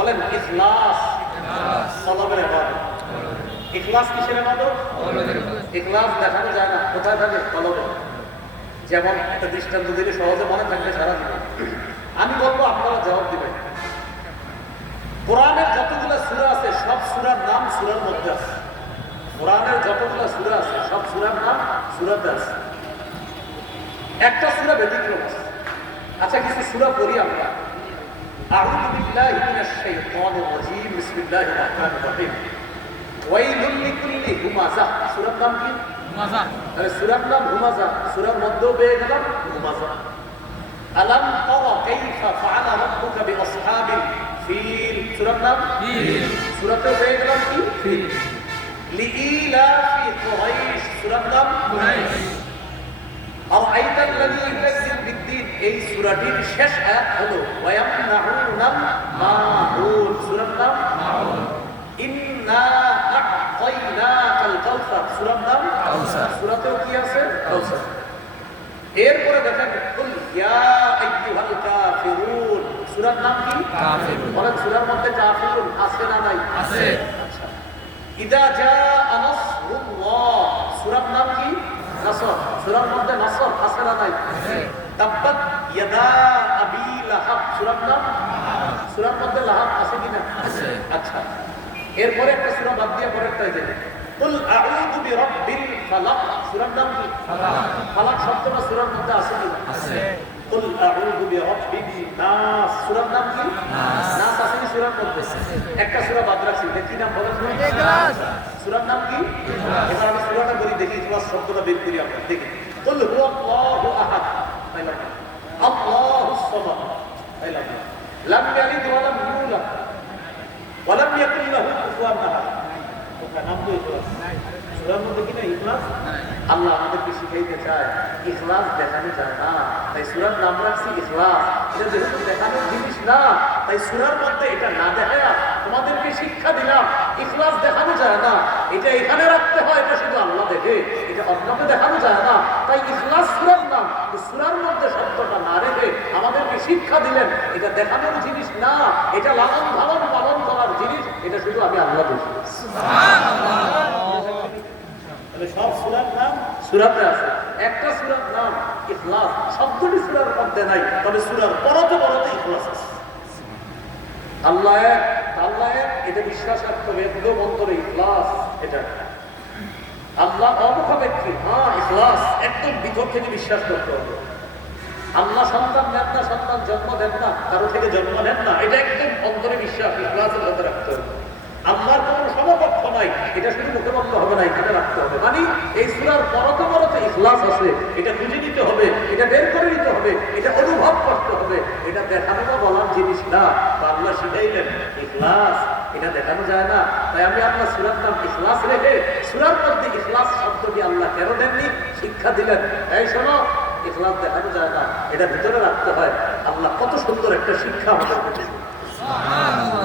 বলেন ইখলাস কলবের ইবাদত। ইখলাস কিসের ইবাদত? ইখলাস দেখানো যায় না, কোথায় থাকে? কলবে। যেমন একটা দৃষ্টান্ত দিলে সহজে মনে থাকবে সারা জীবন। আমি বলবো, আপনারা জবাব দিবেন। কোরআনের যতগুলো সূরা আছে সব সূরার নাম সূরার মধ্যে আছে। কোরআনের যতগুলো সূরা আছে সব সূরার নাম সূরাতে আছে। একটা সূরা ব্যতিক্রম আছে। আচ্ছা, কিছু সূরা পড়ি আমরা। আউযু বিল্লাহি মিনাশ শাইতানির রাজীম, বিসমিল্লাহির রহমানির রহিম। ওয়াইলুল লিকুল্লি হুমাযা। সূরার নাম কি? হুমাযা। তাহলে সূরার নাম হুমাযা, সূরার মধ্যেও পেয়ে গেলাম হুমাযা। আলাম তারা কাইফা ফাআলা রাব্বুকা বিআসহাবিল ফিল। সূরার নাম ফিল, সূরাতেও পেয়ে গেলাম কি? ফিল। লিইলাফি কুরাইশ। সূরার নাম কুরাইশ। আরাআইতাল্লাযী ইউকাযযিবু বিদ্দীন। এই সূরাটির শেষ আয়াত হলো ওয়ায়ামনাউনাল মাউন। সূরার নাম মাউন। ইন্না আ'তাইনাকাল কাউসার। সূরার নাম কাউসার, সূরাতেও কি আছে? কাউসার। এরপরে দেখেন কুল ইয়া আইয়ুহাল কাফিরুন। সূরার নাম কি? কাফিরুন। বলেন সূরার মধ্যে কাফিরুন আছে না নাই? আছে। আচ্ছা, ইদা জাআ নাসরুল্লাহ। সূরার নাম কি? নাসর। সূরার মধ্যে নাসর আছে না নাই? আছে। তাব্বাত ইয়াদা আবি লাহাব। সূরার নাম লাহাব। সূরার মধ্যে লাহাব আছে কি না? আছে। আচ্ছা, এরপরে একটা সূরা বাদ দিয়ে পরেরটা আছে কুল আউযু বিরাব্বিল ফালাক। সূরার নাম কি? ফালাক। ফালাক শব্দটা সূরার মধ্যে আছে কি? আছে। কুল আউযু বিরাব্বিন নাস। সূরার নাম কি? নাস। নাস আছে কি সূরার মধ্যে? একটা সূরা বাদ রাখছি, কি নাম বলেন? ইখলাস। সূরার নাম কি? ইখলাস। এবার আমি সূরাটা বলি, দেখি ইখলাস শব্দটা বের করি আমরা, দেখি। কুল হুয়াল্লাহু আহাদ। তাইলা আল্লাহুস সামাদ। তাইলা লাম ইয়ালিদ ওয়া লাম ইউলাদ ওয়া লাম ইয়াকুল লাহু কুফুয়ান আহাদ। ওটা নাম তো ইখলাস। সূরার মধ্যে কি না ইখলাস? আল্লাহ আমাদেরকে শিখাইতে চায় ইখলাস দেখানো যায় না, তাই সূরার নাম রাখছি ইখলাস। এটা যেহেতু দেখানোর জিনিস না, তাই সূরার মধ্যে এটা না দেখায়া তোমাদেরকে শিক্ষা দিলাম ইখলাস দেখানো যায় না, এটা এখানে রাখতে হয়, এটা শুধু আল্লাহ দেখে, এটা অন্যকে দেখানো যায় না। তাই ইখলাস সূরার নাম, সূরার মধ্যে শব্দটা না রেখে আমাদেরকে শিক্ষা দিলেন এটা দেখানোর জিনিস না, এটা লালন পালন পালন করার জিনিস, এটা শুধু আমি আল্লাহ দেখি। সুবহানাল্লাহ। সব সূরার নাম সূরাতে আছে। একটা সূরার নাম ইখলাস, শব্দটি সূরার মধ্যে নাই, তবে সূরার পরতে পরতে ইখলাস আছে। আল্লাহ এক, আল্লাহ এক, এটা বিশ্বাস রাখতে হবে। একদম অন্তরে ইখলাস। এটা আল্লাহ অমুখাপেক্ষী, হ্যাঁ ইখলাস একদম ভিতর থেকে বিশ্বাস করতে হবে। আল্লাহ সন্তান নেন না, সন্তান জন্ম দেন না, কারো থেকে জন্ম নেন না, এটা একদম অন্তরে বিশ্বাস, ইখলাসের মধ্যে রাখতে হবে। আল্লাহর কোন সমকক্ষ নাই, এটা শুধু মুখে বলতে হবে না, এটা রাখতে হবে। মানে এই সূরার পরতে পরতে ইখলাস আছে, এটা বুঝে নিতে হবে, এটা বের করে নিতে হবে, এটা অনুভব করতে হবে। এটা দেখানো বা বলার জিনিস না। আল্লাহ শিখাইলেন ইখলাস, এটা দেখানো যায় না। তাই আমি আপনার সূরার নাম ইখলাস রেখে সূরার মধ্যে ইখলাস শব্দটি আল্লাহ কেন দেননি শিক্ষা দিলেন। এই শোনো, ইখলাস দেখানো যায় না, এটা ভিতরে রাখতে হয়। আল্লাহ কত সুন্দর একটা শিক্ষা আমাদের দিলেন। সুবহানাল্লাহ।